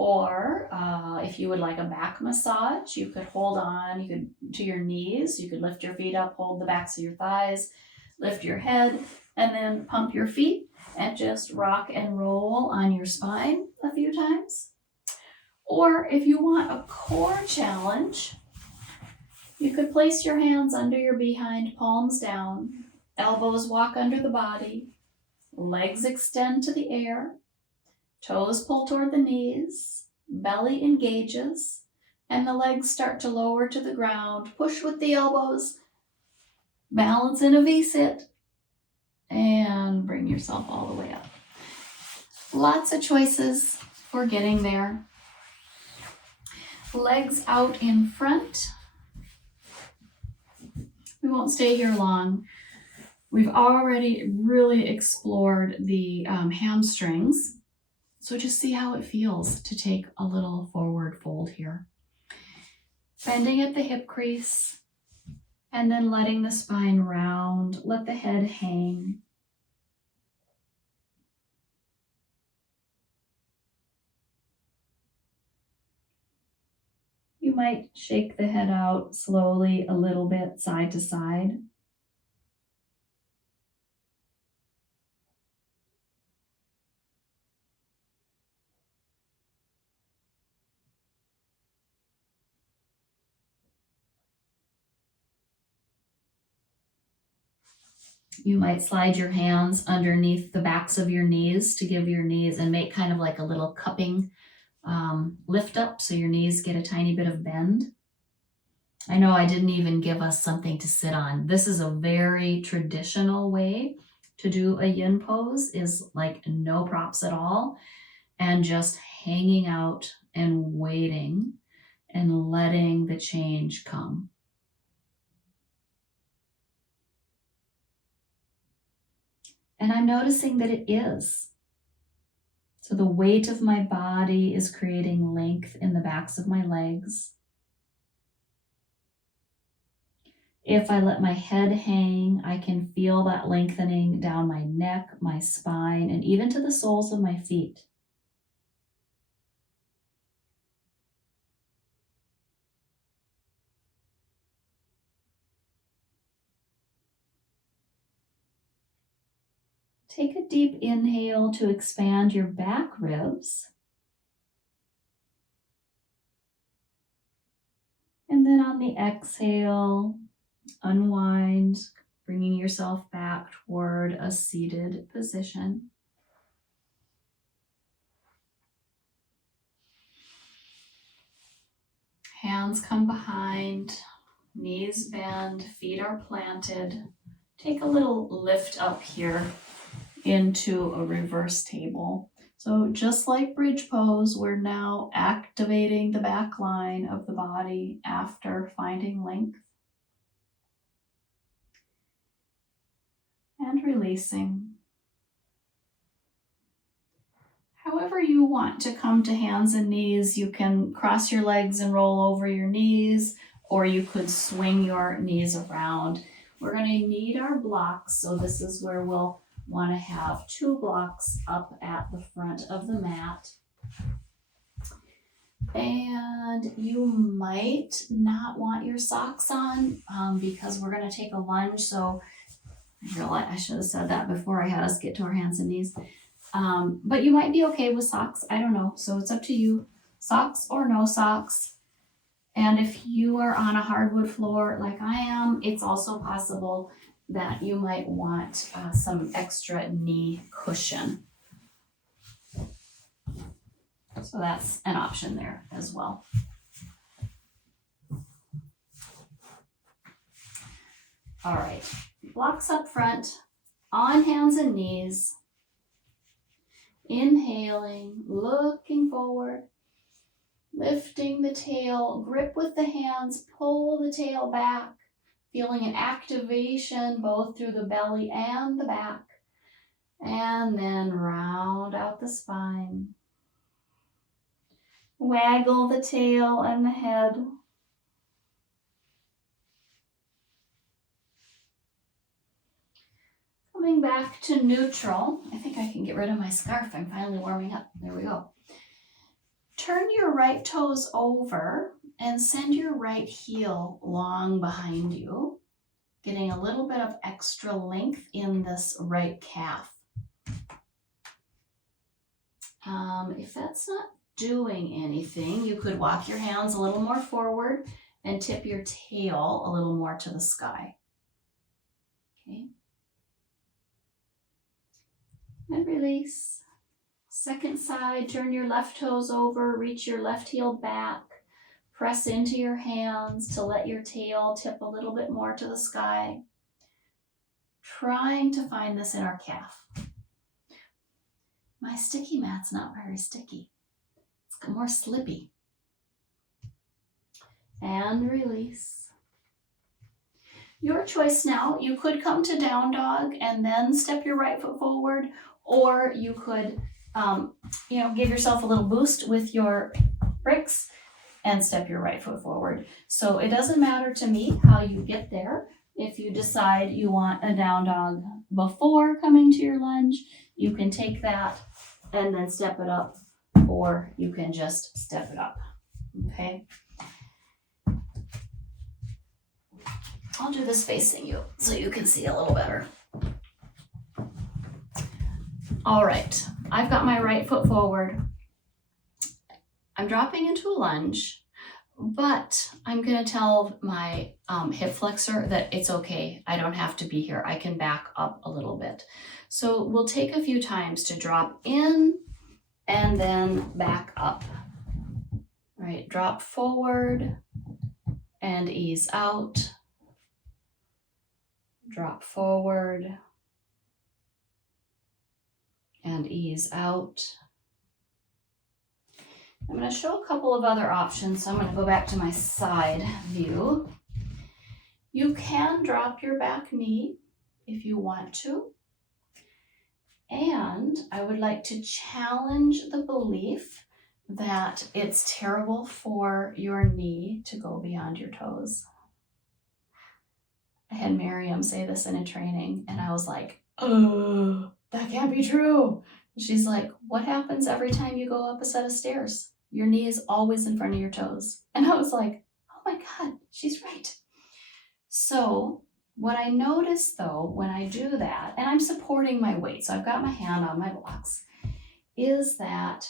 Or if you would like a back massage, you could hold on to your knees. You could lift your feet up, hold the backs of your thighs, lift your head, and then pump your feet and just rock and roll on your spine a few times. Or if you want a core challenge, you could place your hands under your behind, palms down, elbows walk under the body, legs extend to the air, toes pull toward the knees, belly engages, and the legs start to lower to the ground. Push with the elbows, balance in a V-sit, and bring yourself all the way up. Lots of choices for getting there. Legs out in front. We won't stay here long. We've already really explored the hamstrings. So just see how it feels to take a little forward fold here. Bending at the hip crease and then letting the spine round. Let the head hang. You might shake the head out slowly a little bit side to side. You might slide your hands underneath the backs of your knees to give your knees and make kind of like a little cupping lift up so your knees get a tiny bit of bend. I know I didn't even give us something to sit on. This is a very traditional way to do a yin pose, is like no props at all and just hanging out and waiting and letting the change come. And I'm noticing that it is. So the weight of my body is creating length in the backs of my legs. If I let my head hang, I can feel that lengthening down my neck, my spine, and even to the soles of my feet. Take a deep inhale to expand your back ribs. And then on the exhale, unwind, bringing yourself back toward a seated position. Hands come behind, knees bend, feet are planted. Take a little lift up here into a reverse table. So just like bridge pose, we're now activating the back line of the body after finding length. And releasing. However you want to come to hands and knees, you can cross your legs and roll over your knees, or you could swing your knees around. We're going to need our blocks, so this is where we'll want to have 2 blocks up at the front of the mat. And you might not want your socks on because we're going to take a lunge. So I realize I should have said that before I had us get to our hands and knees. But you might be okay with socks. I don't know. So it's up to you. Socks or no socks. And if you are on a hardwood floor like I am, it's also possible that you might want some extra knee cushion. So that's an option there as well. All right, blocks up front, on hands and knees. Inhaling, looking forward, lifting the tail, grip with the hands, pull the tail back, feeling an activation both through the belly and the back, and then round out the spine. Waggle the tail and the head. Coming back to neutral. I think I can get rid of my scarf. I'm finally warming up. There we go. Turn your right toes over and send your right heel long behind you, getting a little bit of extra length in this right calf. If that's not doing anything, you could walk your hands a little more forward and tip your tail a little more to the sky. Okay. And release. Second side, turn your left toes over, reach your left heel back, press into your hands to let your tail tip a little bit more to the sky. Trying to find this in our calf. My sticky mat's not very sticky. It's more slippy. And release. Your choice now. You could come to down dog and then step your right foot forward, or you could give yourself a little boost with your bricks and step your right foot forward. So it doesn't matter to me how you get there. If you decide you want a down dog before coming to your lunge, you can take that and then step it up, or you can just step it up, okay? I'll do this facing you so you can see a little better. All right, I've got my right foot forward. I'm dropping into a lunge, but I'm gonna tell my hip flexor that it's okay. I don't have to be here. I can back up a little bit. So we'll take a few times to drop in and then back up. All right, drop forward and ease out. Drop forward and ease out. I'm going to show a couple of other options. So I'm going to go back to my side view. You can drop your back knee if you want to. And I would like to challenge the belief that it's terrible for your knee to go beyond your toes. I had Miriam say this in a training, and I was like, oh, that can't be true. She's like, what happens every time you go up a set of stairs? Your knee is always in front of your toes. And I was like, oh my God, she's right. So what I notice though, when I do that, and I'm supporting my weight, so I've got my hand on my blocks, is that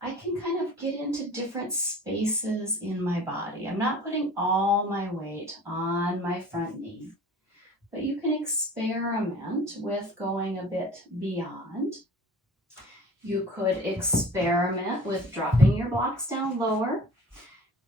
I can kind of get into different spaces in my body. I'm not putting all my weight on my front knee, but you can experiment with going a bit beyond. You could experiment with dropping your blocks down lower,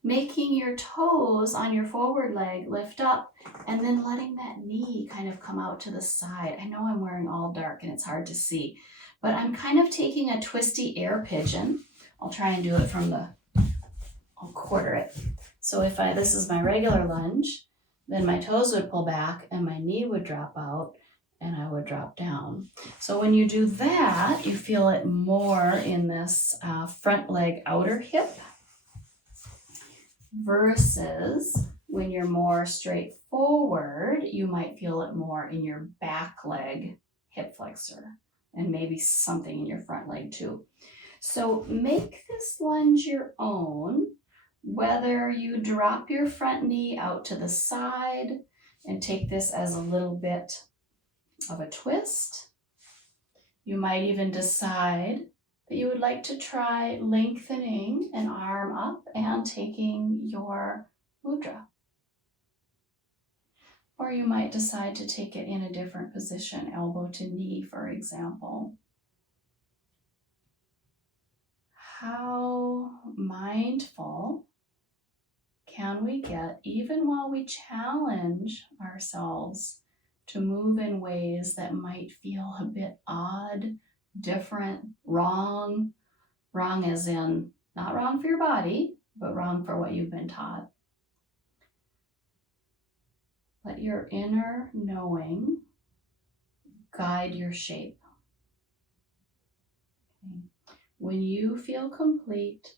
making your toes on your forward leg lift up, and then letting that knee kind of come out to the side. I know I'm wearing all dark and it's hard to see, but I'm kind of taking a twisty air pigeon. I'll try and do it from I'll quarter it. So if this is my regular lunge, then my toes would pull back and my knee would drop out and I would drop down. So when you do that, you feel it more in this front leg outer hip versus when you're more straightforward, you might feel it more in your back leg hip flexor and maybe something in your front leg too. So make this lunge your own, whether you drop your front knee out to the side and take this as a little bit of a twist. You might even decide that you would like to try lengthening an arm up and taking your mudra. Or you might decide to take it in a different position, elbow to knee, for example. How mindful can we get, even while we challenge ourselves to move in ways that might feel a bit odd, different, wrong as in not wrong for your body, but wrong for what you've been taught. Let your inner knowing guide your shape. Okay. When you feel complete,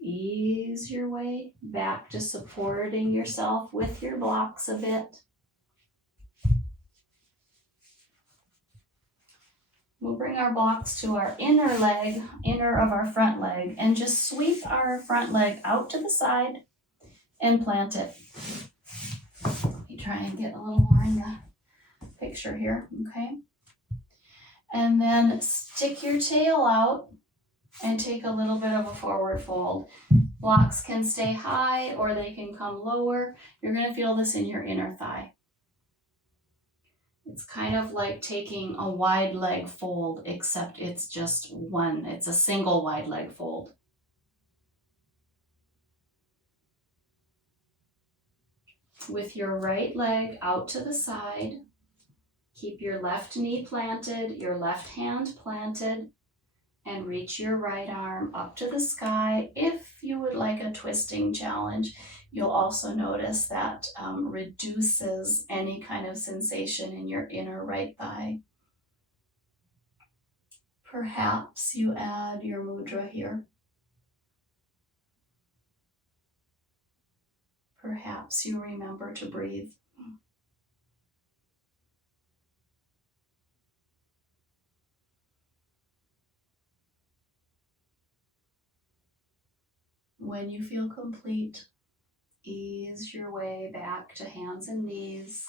ease your way back to supporting yourself with your blocks a bit. We'll bring our blocks to our inner leg, inner of our front leg, and just sweep our front leg out to the side and plant it. Let me try and get a little more in the picture here, okay? And then stick your tail out and take a little bit of a forward fold. Blocks can stay high or they can come lower. You're going to feel this in your inner thigh. It's kind of like taking a wide leg fold, except it's just one. It's a single wide leg fold. With your right leg out to the side, keep your left knee planted, your left hand planted, and reach your right arm up to the sky. If you would like a twisting challenge, you'll also notice that reduces any kind of sensation in your inner right thigh. Perhaps you add your mudra here. Perhaps you remember to breathe. When you feel complete, ease your way back to hands and knees.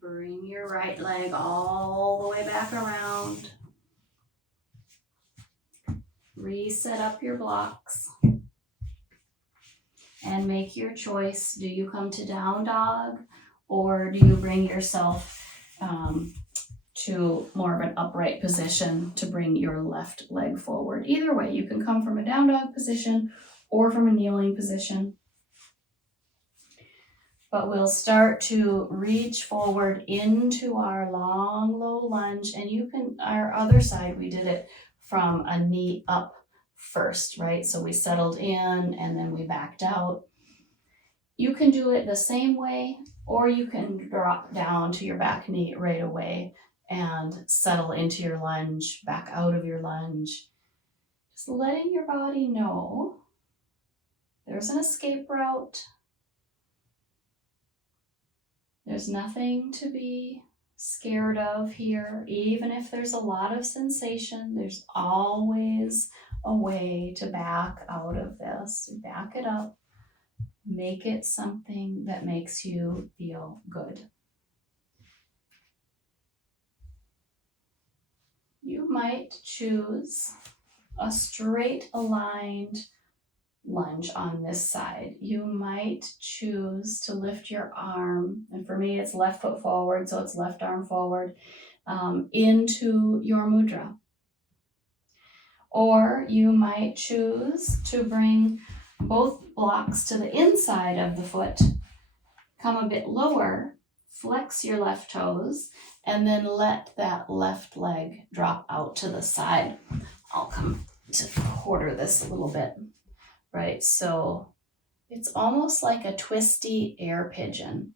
Bring your right leg all the way back around. Reset up your blocks. And make your choice. Do you come to down dog, or do you bring yourself to more of an upright position to bring your left leg forward? Either way, you can come from a down dog position or from a kneeling position. But we'll start to reach forward into our long, low lunge. And you can, our other side, we did it from a knee up first, right? So we settled in and then we backed out. You can do it the same way, or you can drop down to your back knee right away and settle into your lunge, back out of your lunge. Just letting your body know there's an escape route. There's nothing to be scared of here. Even if there's a lot of sensation, there's always a way to back out of this. Back it up. Make it something that makes you feel good. You might choose a straight aligned lunge on this side. You might choose to lift your arm, and for me it's left foot forward, so it's left arm forward, into your mudra. Or you might choose to bring both blocks to the inside of the foot, come a bit lower, flex your left toes, and then let that left leg drop out to the side. I'll come to quarter this a little bit, right? So it's almost like a twisty air pigeon.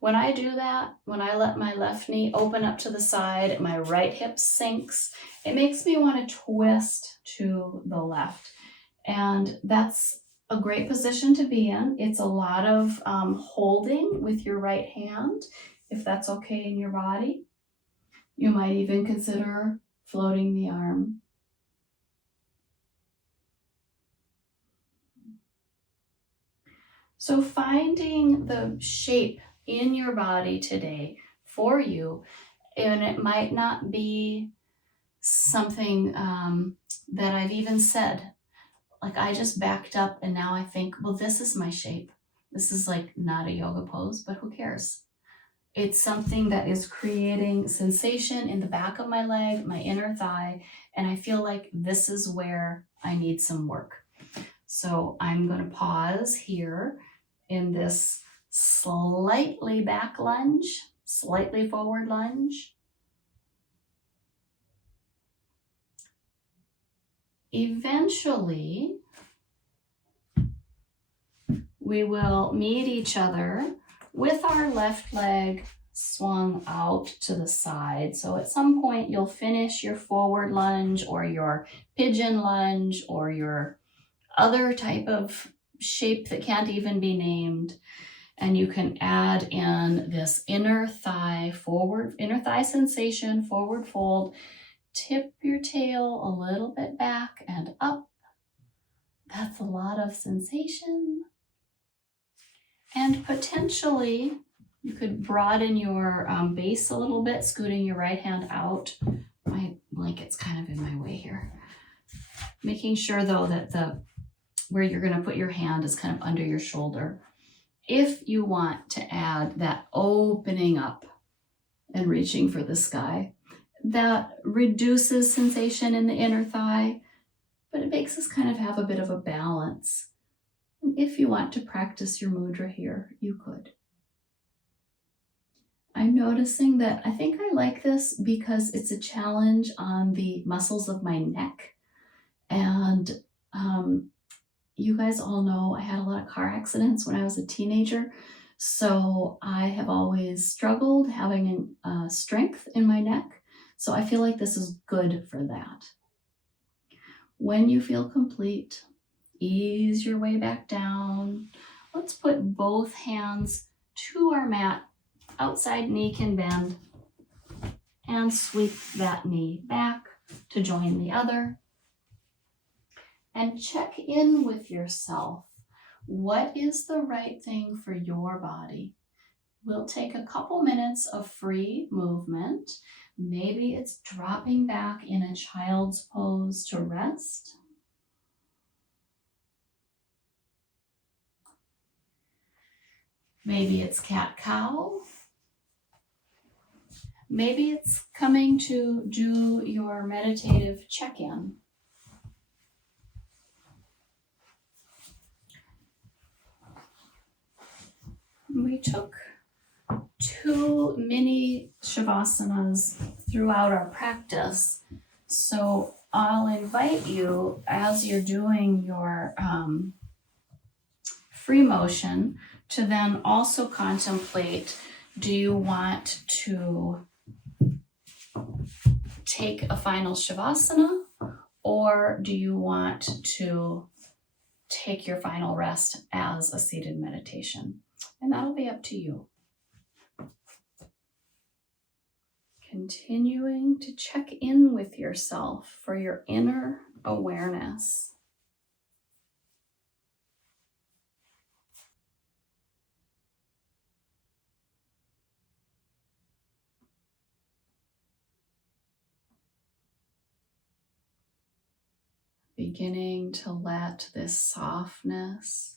When I do that, when I let my left knee open up to the side, my right hip sinks, it makes me want to twist to the left. And that's a great position to be in. It's a lot of holding with your right hand, if that's okay in your body. You might even consider floating the arm. So finding the shape in your body today for you, and it might not be something that I've even said, like I just backed up and now I think, well, this is my shape. This is like not a yoga pose, but who cares? It's something that is creating sensation in the back of my leg, my inner thigh, and I feel like this is where I need some work. So I'm going to pause here in this slightly back lunge, slightly forward lunge. Eventually, we will meet each other with our left leg swung out to the side. So at some point, you'll finish your forward lunge or your pigeon lunge or your other type of shape that can't even be named. And you can add in this inner thigh sensation, forward fold. Tip your tail a little bit back and up. That's a lot of sensation. And potentially, you could broaden your base a little bit, scooting your right hand out. My blanket's kind of in my way here. Making sure, though, that where you're going to put your hand is kind of under your shoulder. If you want to add that opening up and reaching for the sky, that reduces sensation in the inner thigh, but it makes us kind of have a bit of a balance. And if you want to practice your mudra here, you could. I'm noticing that I think I like this because it's a challenge on the muscles of my neck. And you guys all know I had a lot of car accidents when I was a teenager. So I have always struggled having strength in my neck. So I feel like this is good for that. When you feel complete, ease your way back down. Let's put both hands to our mat. Outside knee can bend. And sweep that knee back to join the other. And check in with yourself. What is the right thing for your body? We'll take a couple minutes of free movement. Maybe it's dropping back in a child's pose to rest. Maybe it's cat-cow. Maybe it's coming to do your meditative check-in. We took 2 mini-savasanas throughout our practice. So I'll invite you, as you're doing your free motion, to then also contemplate, do you want to take a final shavasana, or do you want to take your final rest as a seated meditation? And that'll be up to you. Continuing to check in with yourself for your inner awareness. Beginning to let this softness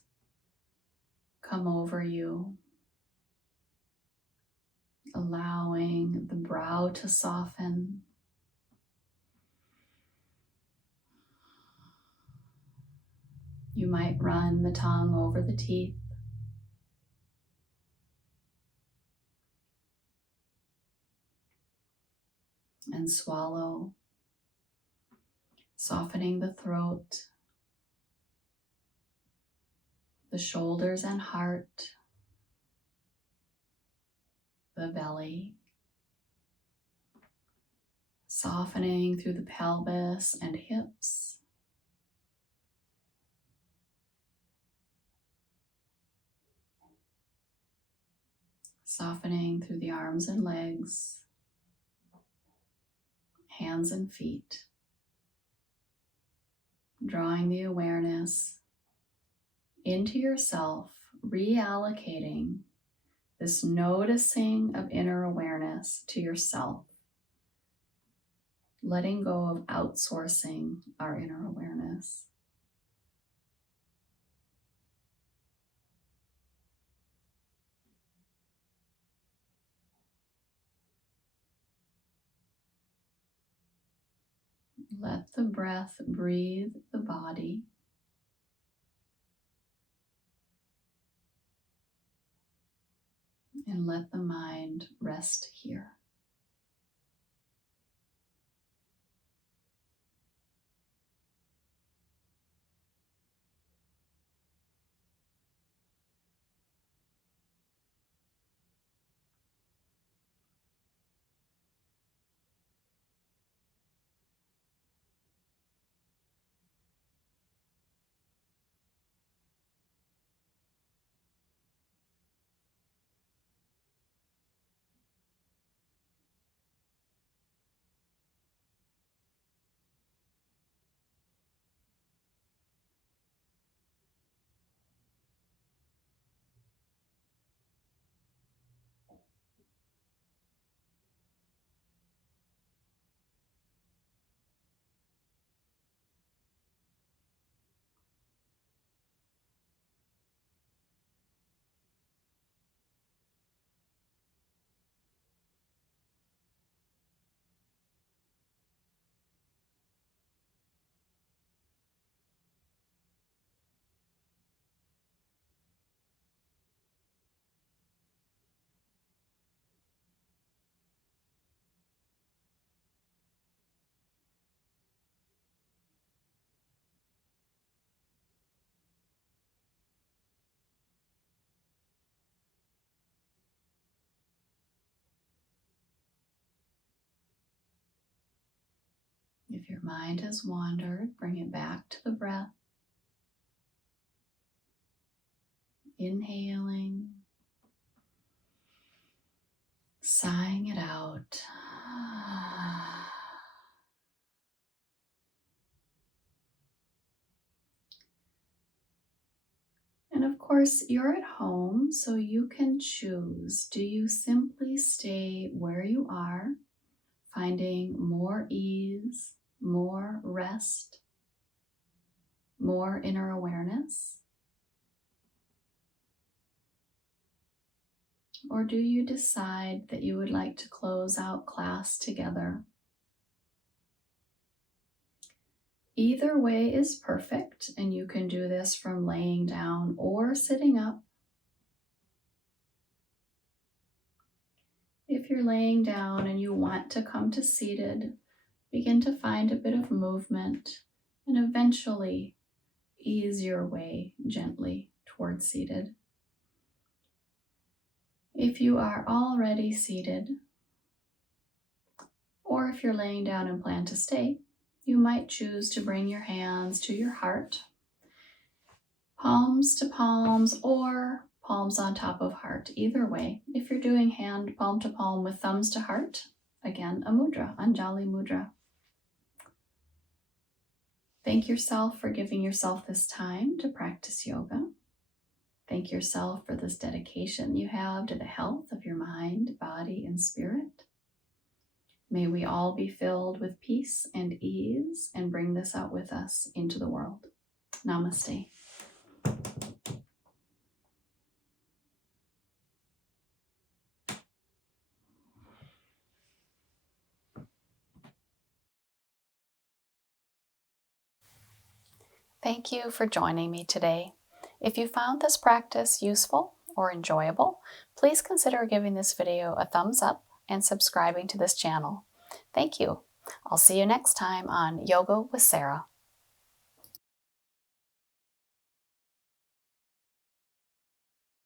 come over you, allowing the brow to soften, you might run the tongue over the teeth, and swallow, softening the throat, the shoulders and heart, the belly, softening through the pelvis and hips, softening through the arms and legs, hands and feet, drawing the awareness into yourself, reallocating this noticing of inner awareness to yourself, letting go of outsourcing our inner awareness. Let the breath breathe the body. And let the mind rest here. If your mind has wandered, bring it back to the breath. Inhaling, sighing it out. And of course, you're at home, so you can choose. Do you simply stay where you are, finding more ease, more rest, more inner awareness? Or do you decide that you would like to close out class together? Either way is perfect, and you can do this from laying down or sitting up. you're laying down and you want to come to seated, begin to find a bit of movement and eventually ease your way gently towards seated. If you are already seated, or if you're laying down and plan to stay, you might choose to bring your hands to your heart, palms to palms or palms on top of heart. Either way, if you're doing hand palm to palm with thumbs to heart, again, a mudra, Anjali Mudra. Thank yourself for giving yourself this time to practice yoga. Thank yourself for this dedication you have to the health of your mind, body, and spirit. May we all be filled with peace and ease and bring this out with us into the world. Namaste. Thank you for joining me today. If you found this practice useful or enjoyable, please consider giving this video a thumbs up and subscribing to this channel. Thank you. I'll see you next time on Yoga with Sara.